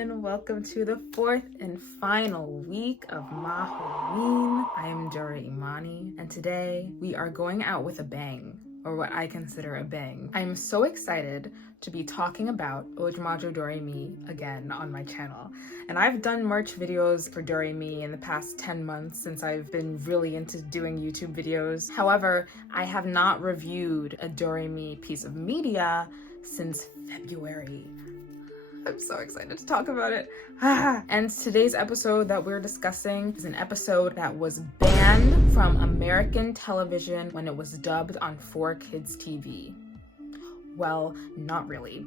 and welcome to the fourth and final week of MAHOWEEN. I am Doreimani, and today we are going out with a bang, or what I consider a bang. I am so excited to be talking about Ojamajo Doremi again on my channel. And I've done merch videos for Doremi in the past 10 months since I've been really into doing YouTube videos. However, I have not reviewed a Doremi piece of media since February. I'm so excited to talk about it. And today's episode that we're discussing is an episode that was banned from American television when it was dubbed on 4Kids TV. Well, not really.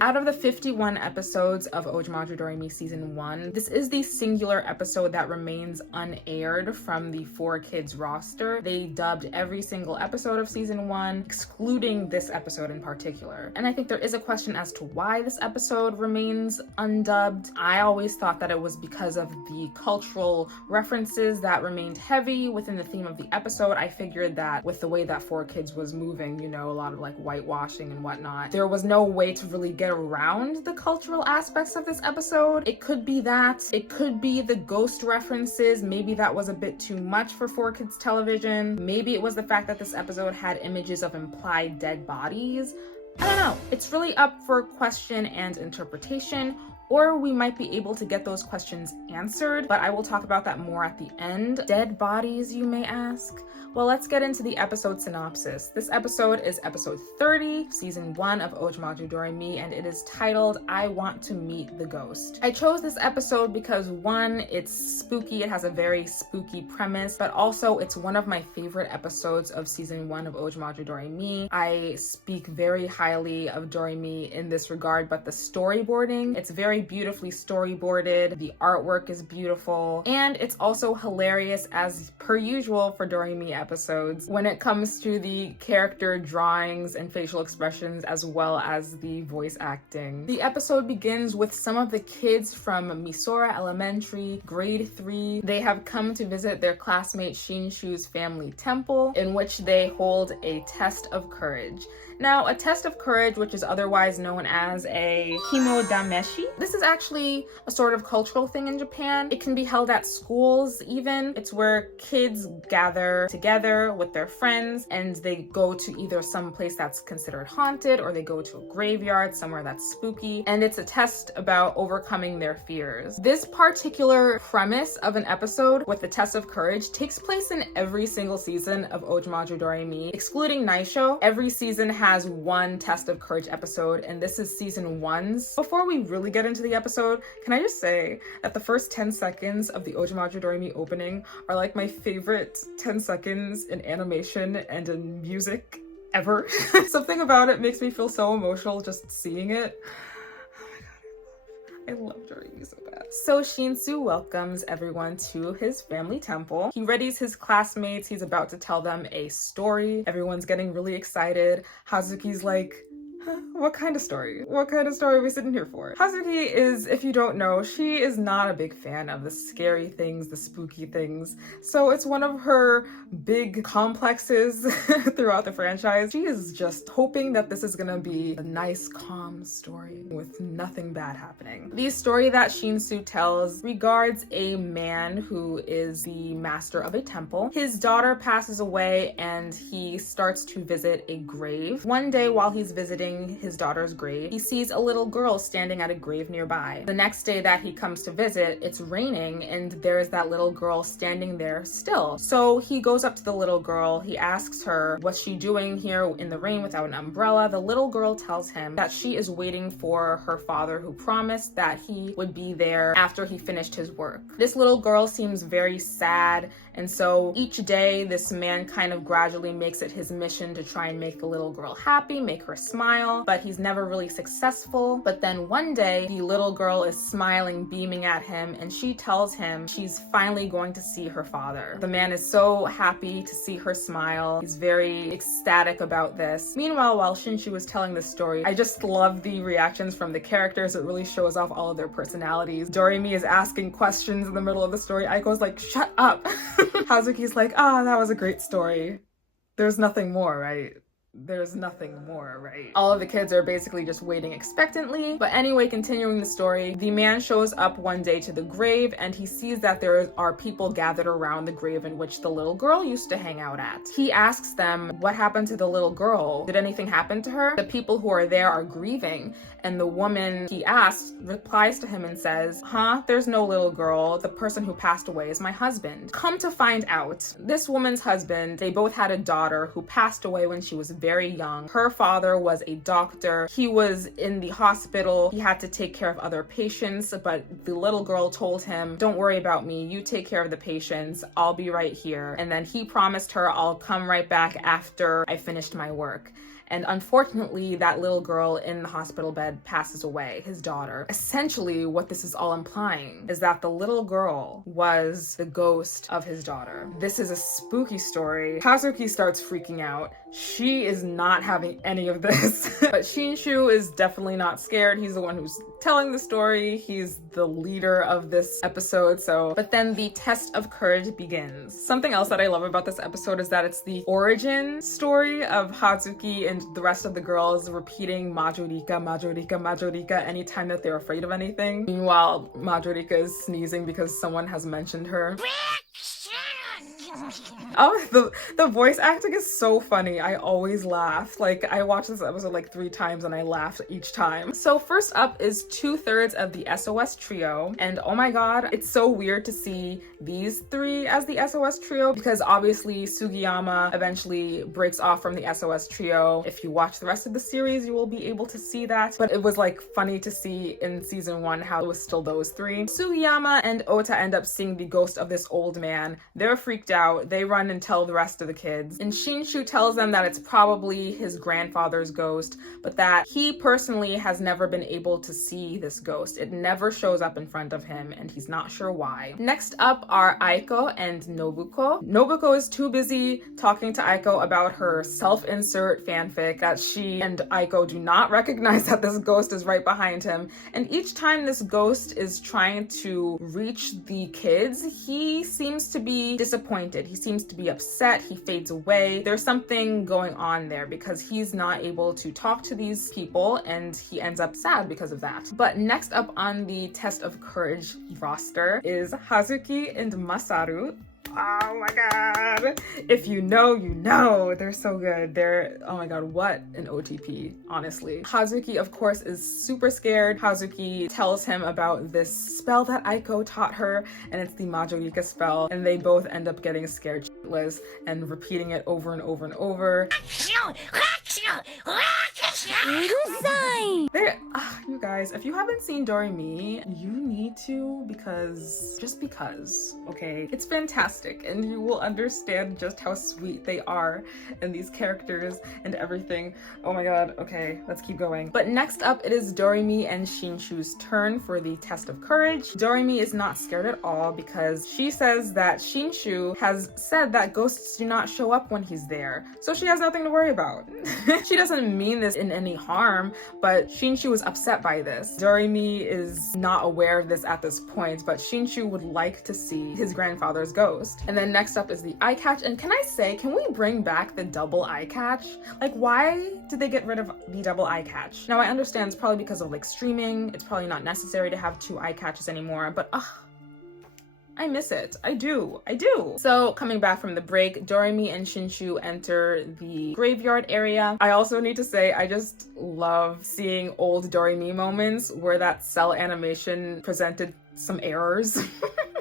Out of the 51 episodes of Ojamajo Doremi Season 1, this is the singular episode that remains unaired from the 4Kids roster. They dubbed every single episode of Season 1, excluding this episode in particular. And I think there is a question as to why this episode remains undubbed. I always thought that it was because of the cultural references that remained heavy within the theme of the episode. I figured that with the way that 4Kids was moving, you know, a lot of like whitewashing and whatnot, there was no way to really get around the cultural aspects of this episode. It could be that, it could be the ghost references. Maybe that was a bit too much for 4Kids television. Maybe it was the fact that this episode had images of implied dead bodies. I don't know. It's really up for question and interpretation, or we might be able to get those questions answered, but I will talk about that more at the end. Dead bodies, you may ask? Well, let's get into the episode synopsis. This episode is episode 30, season 1 of Ojamajo Doremi, and it is titled, I Want to Meet the Ghost. I chose this episode because one, it's spooky, it has a very spooky premise, but also it's one of my favorite episodes of season 1 of Ojamajo Doremi. I speak very highly of Doremi in this regard, but the storyboarding, it's very beautifully storyboarded, the artwork is beautiful, and it's also hilarious as per usual for Doremi episodes when it comes to the character drawings and facial expressions as well as the voice acting. The episode begins with some of the kids from Misora Elementary, grade 3. They have come to visit their classmate Shinshu's family temple, in which they hold a test of courage. Now, a test of courage, which is otherwise known as a himodameshi, this is actually a sort of cultural thing in Japan. It can be held at schools even. It's where kids gather together with their friends and they go to either some place that's considered haunted or they go to a graveyard, somewhere that's spooky, and it's a test about overcoming their fears. This particular premise of an episode with the test of courage takes place in every single season of Ojamajo Doremi, excluding Naisho. Every season has one test of courage episode, and this is season 1's. Before we really get into the episode, can I just say that the first 10 seconds of the Ojamajo Doremi opening are like my favorite 10 seconds in animation and in music ever. Something about it makes me feel so emotional just seeing it. I love Doremi so bad. So Shinsu welcomes everyone to his family temple. He readies his classmates. He's about to tell them a story. Everyone's getting really excited. Hazuki's like, what kind of story? What kind of story are we sitting here for? Hazuki is, if you don't know, she is not a big fan of the scary things, the spooky things. So it's one of her big complexes throughout the franchise. She is just hoping that this is gonna be a nice, calm story with nothing bad happening. The story that Shinsu tells regards a man who is the master of a temple. His daughter passes away and he starts to visit a grave. One day while he's visiting his daughter's grave, he sees a little girl standing at a grave nearby. The next day that he comes to visit, it's raining and there's that little girl standing there still. So he goes up to the little girl, he asks her, what's she doing here in the rain without an umbrella? The little girl tells him that she is waiting for her father, who promised that he would be there after he finished his work. This little girl seems very sad, and so each day this man kind of gradually makes it his mission to try and make the little girl happy, make her smile, but he's never really successful. But then one day the little girl is smiling, beaming at him, and she tells him she's finally going to see her father. The man is so happy to see her smile. He's very ecstatic about this. Meanwhile, while Shinshu was telling this story, I just love the reactions from the characters. It really shows off all of their personalities. Doremi is asking questions in the middle of the story. Aiko's like, shut up. Hazuki's like, that was a great story. There's nothing more, right? there's nothing more, right? All of the kids are basically just waiting expectantly. But anyway, continuing the story, the man shows up one day to the grave and he sees that there are people gathered around the grave in which the little girl used to hang out at. He asks them, what happened to the little girl? Did anything happen to her? The people who are there are grieving, and the woman he asked replies to him and says, there's no little girl. The person who passed away is my husband. Come to find out, this woman's husband, they both had a daughter who passed away when she was very young. Her father was a doctor. He was in the hospital. He had to take care of other patients, but the little girl told him, don't worry about me. You take care of the patients. I'll be right here. And then he promised her, I'll come right back after I finished my work. And unfortunately, that little girl in the hospital bed passes away, his daughter. Essentially, what this is all implying is that the little girl was the ghost of his daughter. This is a spooky story. Hazuki starts freaking out. She is not having any of this. But Shinshu is definitely not scared. He's the one who's telling the story. He's the leader of this episode. But then the test of courage begins. Something else that I love about this episode is that it's the origin story of Hazuki and the rest of the girls repeating Majorika, Majorika, Majorika anytime that they're afraid of anything. Meanwhile, Majorika is sneezing because someone has mentioned her. Oh, the voice acting is so funny. I always laugh. Like, I watched this episode like 3 times and I laughed each time. So first up is 2/3 of the SOS trio. And oh my god, it's so weird to see these 3 as the SOS trio because obviously Sugiyama eventually breaks off from the SOS trio. If you watch the rest of the series, you will be able to see that. But it was like funny to see in season 1 how it was still those 3. Sugiyama and Ota end up seeing the ghost of this old man. They're freaked out. They run and tell the rest of the kids. And Shinshu tells them that it's probably his grandfather's ghost, but that he personally has never been able to see this ghost. It never shows up in front of him, and he's not sure why. Next up are Aiko and Nobuko. Nobuko is too busy talking to Aiko about her self-insert fanfic that she and Aiko do not recognize that this ghost is right behind him. And each time this ghost is trying to reach the kids, he seems to be disappointed. He seems to be upset. He fades away. There's something going on there because he's not able to talk to these people and he ends up sad because of that. But next up on the test of courage roster is Hazuki and Masaru. Oh my god. If you know, you know. They're so good. Oh my god, what an OTP, honestly. Hazuki, of course, is super scared. Hazuki tells him about this spell that Aiko taught her, and it's the Majorika spell, and they both end up getting scared shitless and repeating it over and over and over. You guys, if you haven't seen Doremi, you need to just because, okay? It's fantastic and you will understand just how sweet they are and these characters and everything. Oh my god, okay, let's keep going. But next up, it is Doremi and Shinshu's turn for the test of courage. Doremi is not scared at all because she says that Shinshu has said that ghosts do not show up when he's there, so she has nothing to worry about. She doesn't mean this in any harm, but Shinshu is upset by this. Doremi is not aware of this at this point, but Shinshu would like to see his grandfather's ghost. And then next up is the eye catch. And can we bring back the double eye catch? Like, why did they get rid of the double eye catch? Now I understand it's probably because of like streaming. It's probably not necessary to have 2 eye catches anymore, but I miss it. I do. So coming back from the break, Doremi and Shinshu enter the graveyard area. I also need to say, I just love seeing old Doremi moments where that cell animation presented some errors.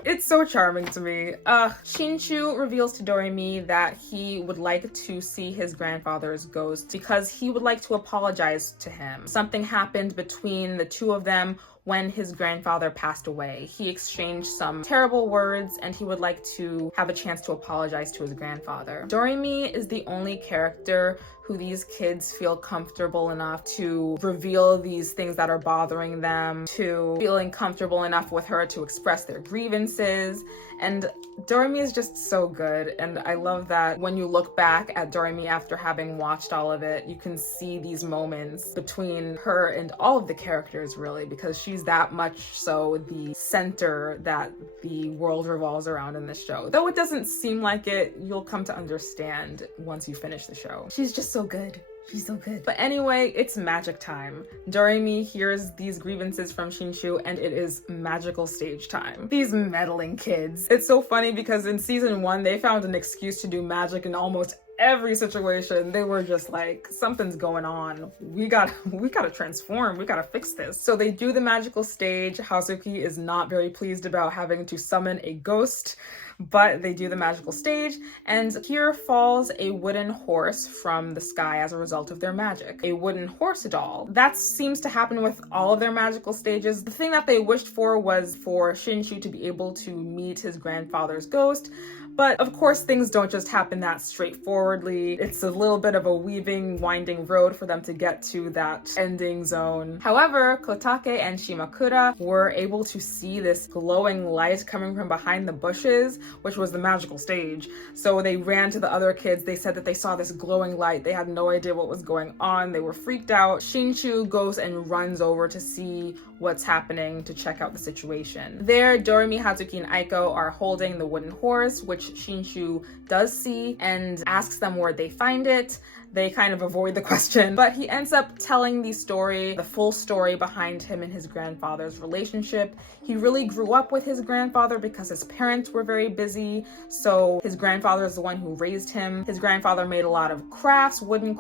It's so charming to me. Shinshu reveals to Doremi that he would like to see his grandfather's ghost because he would like to apologize to him. Something happened between the two of them when his grandfather passed away. He exchanged some terrible words and he would like to have a chance to apologize to his grandfather. Doremi is the only character who these kids feel comfortable enough to reveal these things that are bothering them, to feeling comfortable enough with her to express their grievances. And Doremi is just so good, and I love that when you look back at Doremi after having watched all of it, you can see these moments between her and all of the characters really, because she she's that much so the center that the world revolves around in this show. Though it doesn't seem like it, you'll come to understand once you finish the show. She's just so good. She's so good. But anyway, it's magic time. Doremi hears these grievances from Shinshu and it is magical stage time. These meddling kids. It's so funny because in season 1, they found an excuse to do magic in almost every situation. They were just like, something's going on. We gotta transform. We gotta fix this. So they do the magical stage. Hazuki is not very pleased about having to summon a ghost, but they do the magical stage, and here falls a wooden horse from the sky as a result of their magic. A wooden horse doll. That seems to happen with all of their magical stages. The thing that they wished for was for Shinshu to be able to meet his grandfather's ghost, but of course things don't just happen that straightforwardly. It's a little bit of a weaving, winding road for them to get to that ending zone. However, Kotake and Shimakura were able to see this glowing light coming from behind the bushes, which was the magical stage. So they ran to the other kids. They said that they saw this glowing light. They had no idea what was going on. They were freaked out. Shinshu goes and runs over to see what's happening, to check out the situation. There, Doremi, Hazuki, and Aiko are holding the wooden horse, which Shinshu does see and asks them where they find it. They kind of avoid the question, but he ends up telling the story, the full story behind him and his grandfather's relationship. He really grew up with his grandfather because his parents were very busy, so his grandfather is the one who raised him. His grandfather made a lot of crafts, wooden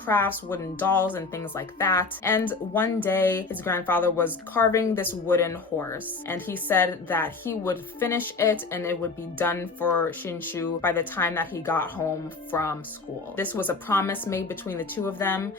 dolls, and things like that. And one day, his grandfather was carving this wooden horse, and he said that he would finish it and it would be done for Shinshu by the time that he got home from school. This was a promise made between the two of them,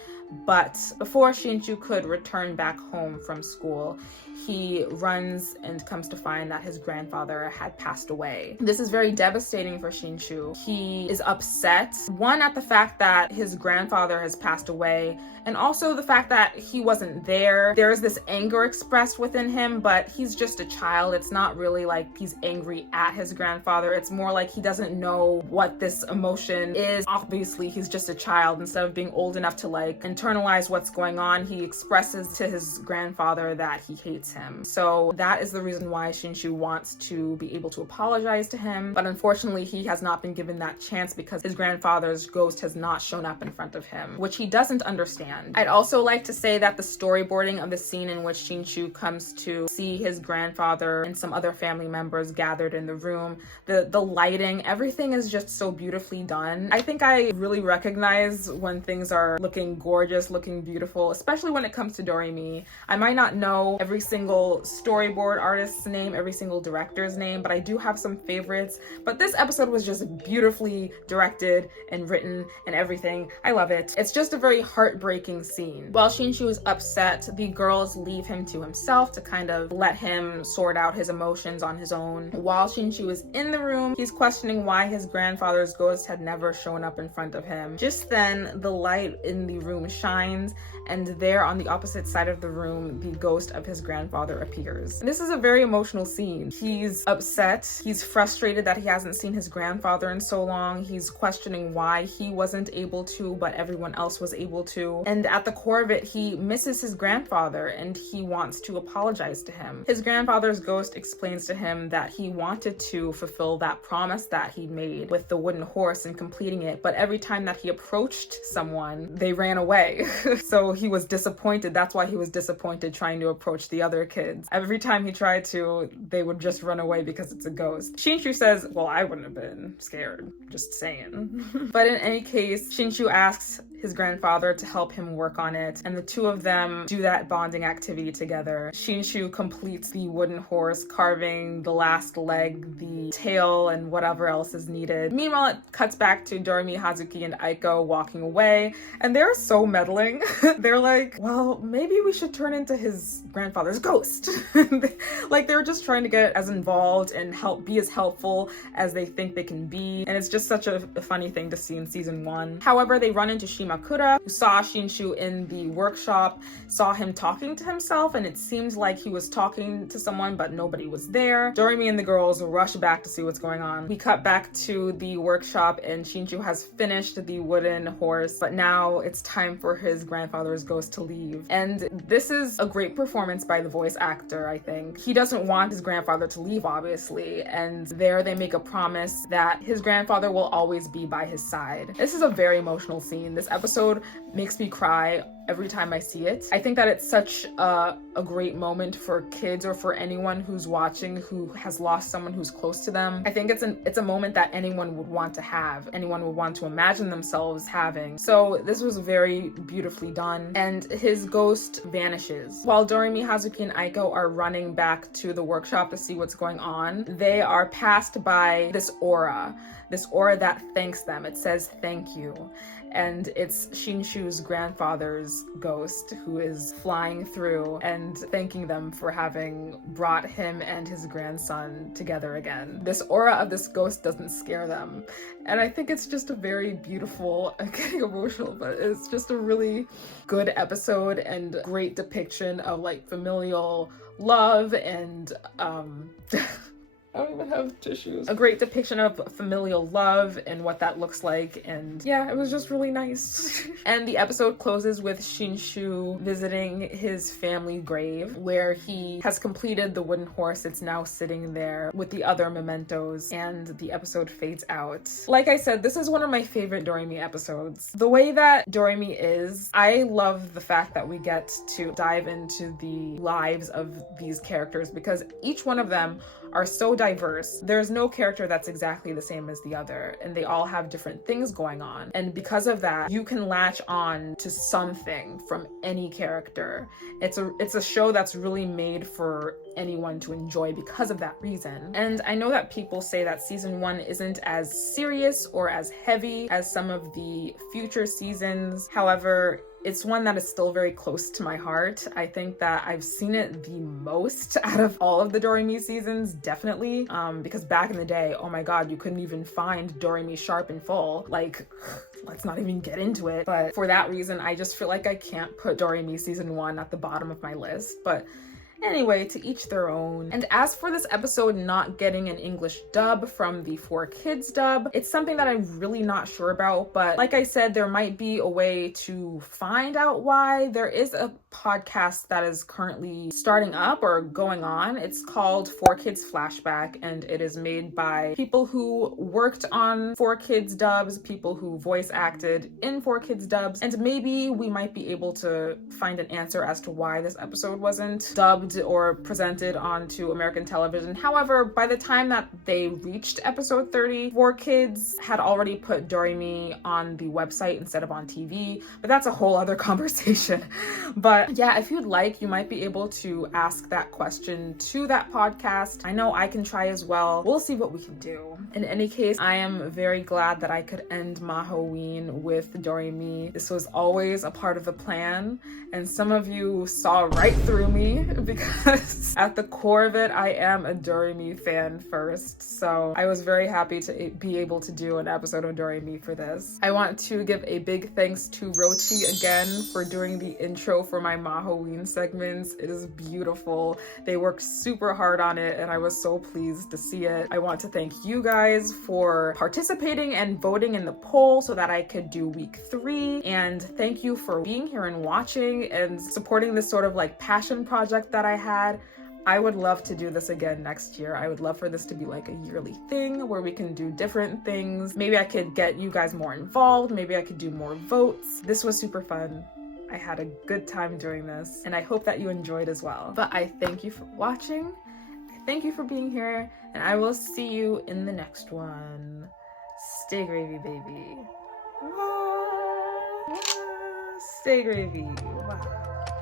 but before Shinshu could return back home from school, he runs and comes to find that his grandfather had passed away. This is very devastating for Shinshu. He is upset, one, at the fact that his grandfather has passed away, and also the fact that he wasn't there. There's this anger expressed within him, but he's just a child. It's not really like he's angry at his grandfather. It's more like he doesn't know what this emotion is. Obviously, he's just a child. Instead of being old enough to like internalize what's going on, he expresses to his grandfather that he hates him. So that is the reason why Shinshu wants to be able to apologize to him, but unfortunately he has not been given that chance because his grandfather's ghost has not shown up in front of him, which he doesn't understand. I'd also like to say that the storyboarding of the scene in which Shinshu comes to see his grandfather and some other family members gathered in the room, the lighting, everything is just so beautifully done. I think I really recognize when things are looking gorgeous, looking beautiful, especially when it comes to Doremi. I might not know every single storyboard artist's name, every single director's name, but I do have some favorites. But this episode was just beautifully directed and written and everything. I love it. It's just a very heartbreaking scene. While Shinshu is upset, the girls leave him to himself to kind of let him sort out his emotions on his own. While Shinshu is in the room, he's questioning why his grandfather's ghost had never shown up in front of him. Just then, the light in the room shines, and there on the opposite side of the room, the ghost of his grandfather appears. This is a very emotional scene. He's upset, he's frustrated that he hasn't seen his grandfather in so long, he's questioning why he wasn't able to, but everyone else was able to. And at the core of it, he misses his grandfather and he wants to apologize to him. His grandfather's ghost explains to him that he wanted to fulfill that promise that he made with the wooden horse and completing it, but every time that he approached someone, they ran away. So he was disappointed. That's why he was disappointed trying to approach the other kids. Every time he tried to, they would just run away because it's a ghost. Shinshu says, well, I wouldn't have been scared, just saying. But in any case, Shinshu asks his grandfather to help him work on it, and the two of them do that bonding activity together. Shinshu completes the wooden horse, carving the last leg, the tail, and whatever else is needed. Meanwhile, it cuts back to Doremi, Hazuki, and Aiko walking away, and they're so meddling. They're like, well, maybe we should turn into his grandfather's ghost. Like, they're just trying to get as involved and be as helpful as they think they can be, and it's just such a funny thing to see in season 1. However, they run into Shimakura, Imakura, who saw Shinshu in the workshop, saw him talking to himself, and it seems like he was talking to someone, but nobody was there. Doremi and the girls rush back to see what's going on. We cut back to the workshop, and Shinshu has finished the wooden horse, but now it's time for his grandfather's ghost to leave. And this is a great performance by the voice actor, I think. He doesn't want his grandfather to leave, obviously, and there they make a promise that his grandfather will always be by his side. This is a very emotional scene. This episode makes me cry every time I see it. I think that it's such a great moment for kids or for anyone who's watching who has lost someone who's close to them. I think it's a moment that anyone would want to have, anyone would want to imagine themselves having. So this was very beautifully done, and his ghost vanishes. While Doremi, Hazuki, and Aiko are running back to the workshop to see what's going on, they are passed by this aura that thanks them. It says thank you. And it's Shinshu's grandfather's ghost who is flying through and thanking them for having brought him and his grandson together again. This aura of this ghost doesn't scare them. And I think it's just a very beautiful, I'm getting emotional, but it's just a really good episode and great depiction of like familial love and I don't even have tissues. A great depiction of familial love and what that looks like, and yeah, it was just really nice. And the episode closes with Shinshu visiting his family grave, where he has completed the wooden horse. It's now sitting there with the other mementos, and the episode fades out. Like I said, this is one of my favorite Doremi episodes. The way that Doremi is, I love the fact that we get to dive into the lives of these characters, because each one of them are so diverse. There's no character that's exactly the same as the other, and they all have different things going on. And because of that, you can latch on to something from any character. It's a show that's really made for anyone to enjoy because of that reason. And I know that people say that season 1 isn't as serious or as heavy as some of the future seasons. However, it's one that is still very close to my heart. I think that I've seen it the most out of all of the Doremi seasons, definitely. Because back in the day, oh my god, you couldn't even find Doremi Sharp in full. Like, let's not even get into it. But for that reason, I just feel like I can't put Doremi season 1 at the bottom of my list. But anyway, to each their own. And as for this episode not getting an English dub from the 4Kids dub, it's something that I'm really not sure about, but like I said, there might be a way to find out why. There is a podcast that is currently starting up or going on. It's called 4Kids Flashback, and it is made by people who worked on 4Kids dubs, people who voice acted in 4Kids dubs, and maybe we might be able to find an answer as to why this episode wasn't dubbed or presented onto American television. However, by the time that they reached episode 30, 4Kids had already put Doremi on the website instead of on TV, but that's a whole other conversation. But yeah, if you'd like, you might be able to ask that question to that podcast. I know I can try as well. We'll see what we can do. In any case, I am very glad that I could end MAHOWEEN with Doremi. This was always a part of the plan, and some of you saw right through me because at the core of it, I am a Doremi fan first. So I was very happy to be able to do an episode of Doremi for this. I want to give a big thanks to Rochi again for doing the intro for my MAHOWEEN segments. It is beautiful. They worked super hard on it, and I was so pleased to see it. I want to thank you guys for participating and voting in the poll so that I could do week 3. And thank you for being here and watching and supporting this sort of like passion project that I had. I would love to do this again next year. I would love for this to be like a yearly thing where we can do different things. Maybe I could get you guys more involved. Maybe I could do more votes. This was super fun. I had a good time doing this, and I hope that you enjoyed as well. But I thank you for watching. I thank you for being here, and I will see you in the next one. Stay gravy, baby. Stay gravy. Wow.